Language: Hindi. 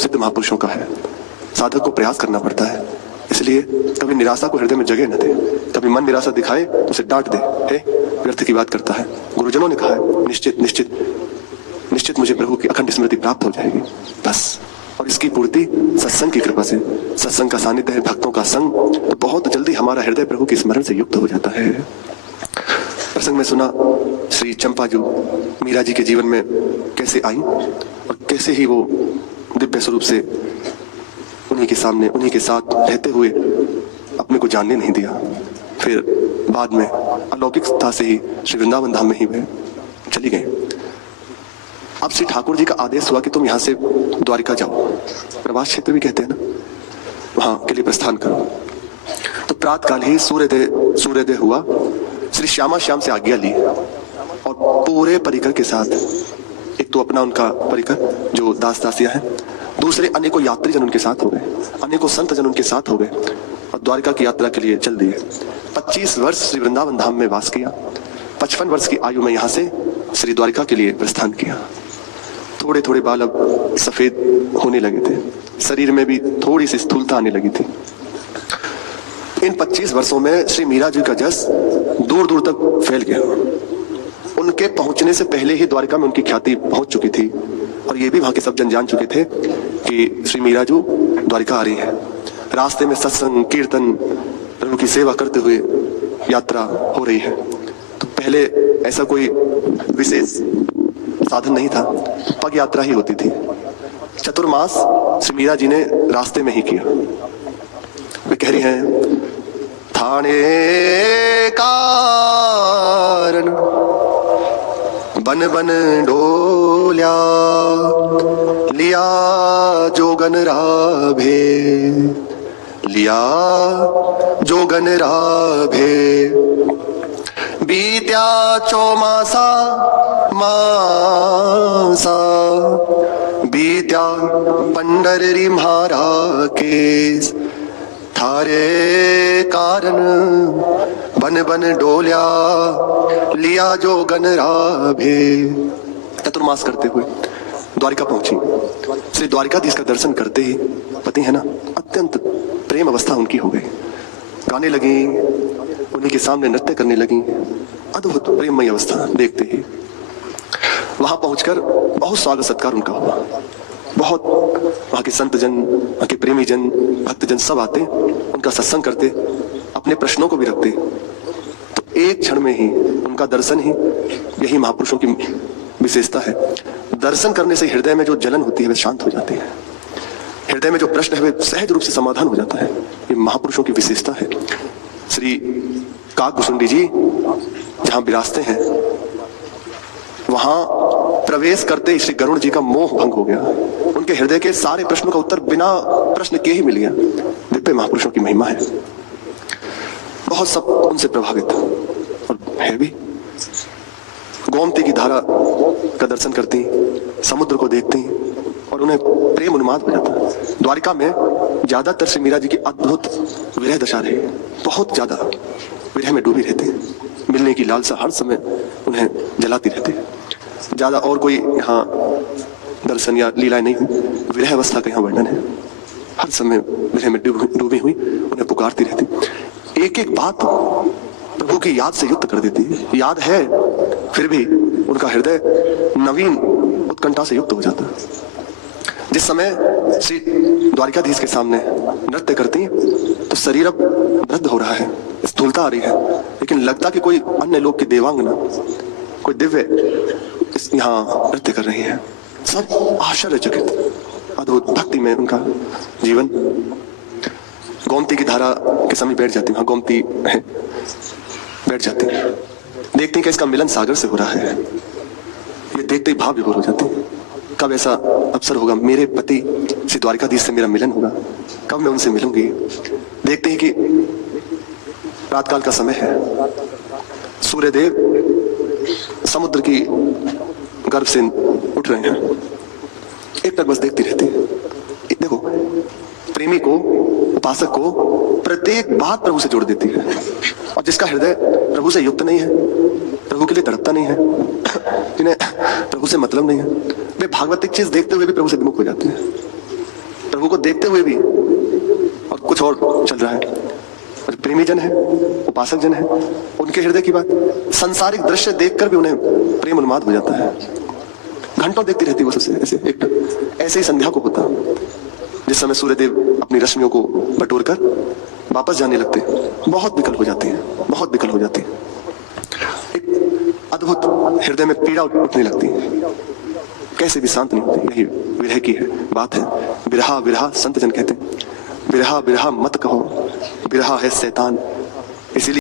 सुसिद्ध महापुरुषों का है। साधक को प्रयास करना पड़ता है, इसलिए कभी निराशा को हृदय में जगह न दे। कभी मन निराशा दिखाए तो उसे डांट दे, हे व्यर्थ की बात करता है। गुरुजनों ने कहा है निश्चित निश्चित निश्चित मुझे प्रभु की अखंड स्मृति प्राप्त हो जाएगी, बस। और इसकी पूर्ति सत्संग की कृपा से, सत्संग का सानिध्य है, भक्तों का संग, तो बहुत जल्दी हमारा हृदय प्रभु की स्मरण से युक्त हो जाता है। प्रसंग में सुना श्री चंपा जो मीरा जी के जीवन में कैसे आई और कैसे ही वो दिव्य स्वरूप से उन्हीं के सामने उन्हीं के साथ रहते हुए अपने को जानने नहीं दिया। फिर बाद में अलौकिकता से ही श्री वृंदावन धाम में ही वे चली गई। अब श्री ठाकुर जी का आदेश हुआ कि तुम यहाँ से द्वारिका जाओ, प्रवास क्षेत्र भी कहते हैं ना, वहां के लिए प्रस्थान करो। तो प्रातःकाल ही सूर्योदय हुआ। श्री श्यामा श्याम से आज्ञा ली और पूरे परिकर के साथ, एक तो अपना उनका परिकर जो दास दासियां हैं, दूसरे अनेकों यात्री जन उनके साथ हो गए, अनेकों संत जन उनके साथ हो गए और द्वारिका की यात्रा के लिए चल दिए। 25 वर्ष श्री वृंदावन धाम में वास किया। 55 वर्ष की आयु में यहाँ से श्री द्वारिका के लिए प्रस्थान किया। थोड़े थोड़े बाल अब सफेद होने लगे थे, शरीर में भी थोड़ी सी स्थूलता आने लगी थी। इन 25 वर्षों में श्री मीरा जी का जस दूर दूर तक फैल गया। उनके पहुंचने से पहले ही द्वारिका में उनकी ख्याति पहुंच चुकी थी और ये भी वहां के सब जन जान चुके थे कि श्री मीरा जी द्वारिका आ रही है। रास्ते में सत्संग कीर्तन प्रभु की सेवा करते हुए यात्रा हो रही है। तो पहले ऐसा कोई विशेष साधन नहीं था, पग यात्रा ही होती थी। चतुर्मास श्री मीरा जी ने रास्ते में ही किया। वे कह रही हैं थाने कारण बन बन डोल्या लिया जोगन राभे, लिया जोगन राभे, बीत्या चौमासा मासा, बीत्या पंडरी म्हारा केस, थारे कारण बन बन डोल्या लिया जो गन राभे। चतुर्मास करते हुए द्वारिका पहुंची। श्री द्वारिकाधीश का दर्शन करते ही पति है ना, अत्यंत प्रेम अवस्था उनकी हो गई। गाने लगी, उन्हीं के सामने नृत्य करने लगी। अद्भुत प्रेममय अवस्था देखते ही वहां पहुंचकर बहुत स्वागत सत्कार उनका हुआ। बहुत वहां के संत जन, वहां के प्रेमी जन, भक्त जन सब आते, उनका सत्संग करते, अपने प्रश्नों को भी रखते। तो एक क्षण में ही उनका दर्शन ही, यही महापुरुषों की विशेषता है, दर्शन करने से हृदय में जो जलन होती है वह शांत हो जाती है। हृदय में जो प्रश्न है वह सहज रूप से समाधान हो जाता है। ये महापुरुषों की विशेषता है। श्री काकभूषुंडी जी जहां विराजते हैं, वहां प्रवेश करते ही श्री गरुड़ जी का मोह भंग हो गया। उनके हृदय के सारे प्रश्नों का उत्तर बिना प्रश्न के ही मिल गया। दिव्य महापुरुषों की महिमा है। बहुत सब उनसे प्रभावित और है भी। गोमती की धारा का दर्शन करती, समुद्र को देखती और उन्हें प्रेम उन्माद हो जाता। द्वारिका में ज्यादातर श्री मीरा जी की अद्भुत विरह दशा रही, बहुत ज्यादा विरह में डूबी रहते। मिलने की लालसा हर समय उन्हें जलाती रहती। ज्यादा और कोई यहाँ दर्शन या लीलाएं नहीं हुई, विरह अवस्था का यहाँ वर्णन है। हर समय विरह में डूबी हुई उन्हें पुकारती रहती। एक एक बात प्रभु की याद से युक्त कर देती। याद है फिर भी उनका हृदय नवीन उत्कंठा से युक्त हो जाता। जिस समय श्री द्वारिकाधीश के सामने नृत्य करती तो शरीर अब वृद्ध हो रहा है, स्थूलता आ रही है, लेकिन लगता कि कोई अन्य लोग की देवांगना, कोई दिव्य यहाँ नृत्य कर रही है। सब आश्चर्यचकित, अद्भुत भक्ति में उनका जीवन। गोमती की धारा के समीप बैठ जाती, वहां गोमती है, बैठ जाती, देखती कि इसका मिलन सागर से हो रहा है। ये देखते ही भाव विभोर हो जाती। कब ऐसा अवसर होगा, मेरे पति श्री द्वारिकाधीश से मेरा मिलन होगा, कब मैं उनसे मिलूंगी। देखते हैं कि रातकाल का समय है, सूर्यदेव समुद्र की गर्भ से उठ रहे हैं। एक तक बस देखती रहती है। देखो, प्रेमी को, उपासक को प्रत्येक बात प्रभु से जोड़ देती है। और जिसका हृदय प्रभु से युक्त नहीं है, प्रभु के लिए तड़पता नहीं है, जिन्हें प्रभु से मतलब नहीं है, वे भागवतिक चीज देखते हुए भी प्रभु से विमुख हो जाते हैं। प्रभु को देखते हुए भी और कुछ और चल रहा है। और प्रेमी जन है, उपासक जन है, उनके हृदय की बात, संसारिक दृश्य देखकर भी उन्हें प्रेम उन्माद हो जाता है। घंटों देखती रहती वो सबसे ऐसे एक ऐसे ही संध्या को होता, जिस समय सूर्यदेव अपनी रश्मियों को बटोर कर वापस जाने लगते, बहुत विकल हो जाती है, बहुत विकल हो जाती है। एक अद्भुत हृदय में पीड़ा उठने लगती है, कैसे भी शांत नहीं होती। यही विरह की है बात है। विरहा विरहा संत जन कहते हैं, विरहा विरहा मत कहो, विरहा है शैतान। इसीलिए